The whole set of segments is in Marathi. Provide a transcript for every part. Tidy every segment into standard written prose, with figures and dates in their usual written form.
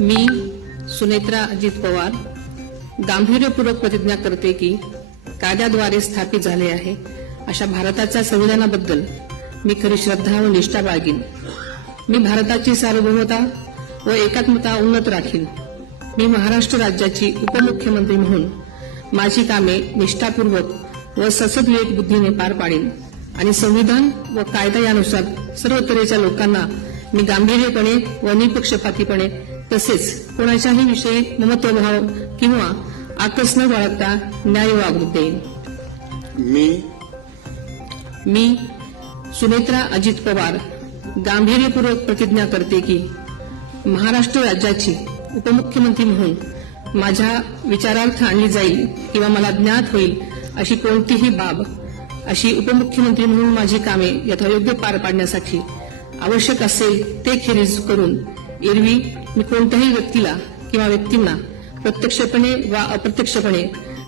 मी सुनेत्रा अजित पवार गांभीर्यपूर्वक प्रतिज्ञा करते की कायद्याद्वारे स्थापित झाले आहे अशा भारताच्या संविधानाबद्दल मी खरी श्रद्धा व निष्ठा बाळगीन। मी भारताची सार्वभौमता व एकात्मता उन्नत राखीन। मी महाराष्ट्र राज्याची उपमुख्यमंत्री म्हणून माझी कामे निष्ठापूर्वक व ससद्विवेक बुद्धीने पार पाडीन आणि संविधान व कायदा यानुसार सर्व तऱ्हेच्या लोकांना मी गांभीर्यपणे व निपक्षपातीपणे तसेच कोणाच्याही विषयी ममत्वभाव किंवा आकस न बाळगता न्याय वागणूक देईन। मी सुनेत्रा अजित पवार गांभीर्यपूर्वक प्रतिज्ञा करते की महाराष्ट्र राज्याची उपमुख्यमंत्री म्हणून माझ्या विचारार्थ आणली जाईल किंवा मला ज्ञात होईल अशी कोणतीही बाब अशी उपमुख्यमंत्री म्हणून माझी कामे यथायोग्य पार पाडण्यासाठी आवश्यक असेल ते खेरीज करून एरवी मी कोणत्याही व्यक्तीला किंवा व्यक्तींना प्रत्यक्षपणे वा अप्रत्यक्षपणे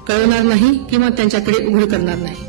कळवणार नाही किंवा त्यांच्याकडे उघड करणार नाही।